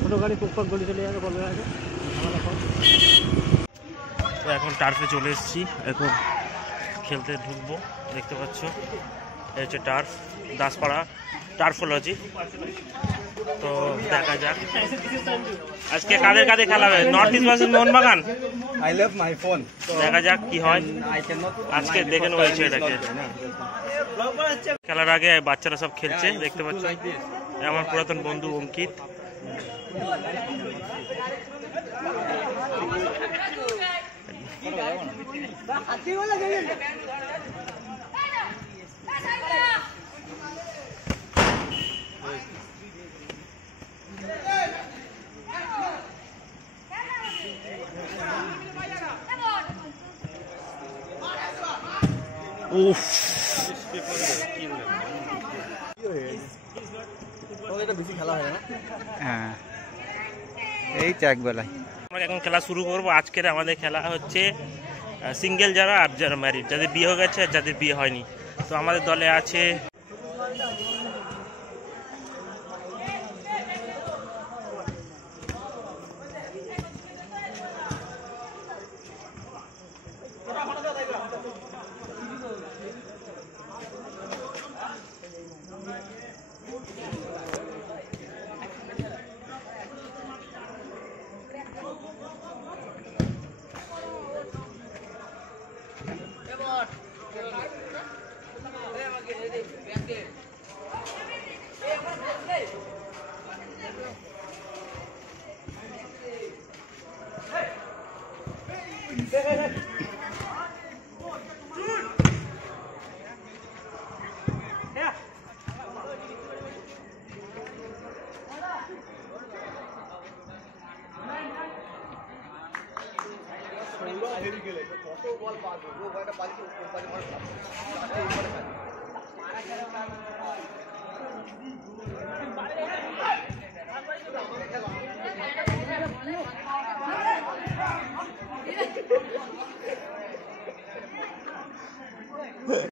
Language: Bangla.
ছোটো গাড়ি টুকটাক গলি চলে যাবে বলবে আগে। তো এখন টার্ফে চলে এসেছি, এখন খেলতে ঢুকবো। দেখতে পাচ্ছ এই হচ্ছে টার্ফ, দাসপাড়া টার্ফোলজি। তো দেখা যাক আজকে কাদের কাদের খেলা হবে। North east versus Mohun Bagan. I left my phone. দেখা যাক কি হয় I cannot. আজকে, দেখে নেবো এটাকে। খেলার আগে বাচ্চারা সব খেলছে, দেখতে পাচ্ছ। আমার পুরাতন বন্ধু অঙ্কিত। উফ, বেশি খেলা হয় না। হ্যাঁ, এই তো একবেলায় আমরা এখন খেলা শুরু করবো। আজকের আমাদের খেলা হচ্ছে সিঙ্গেল যারা আর যারা ম্যারিড, যাদের বিয়ে হয়ে গেছে আর যাদের বিয়ে হয়নি। তো আমাদের দলে আছে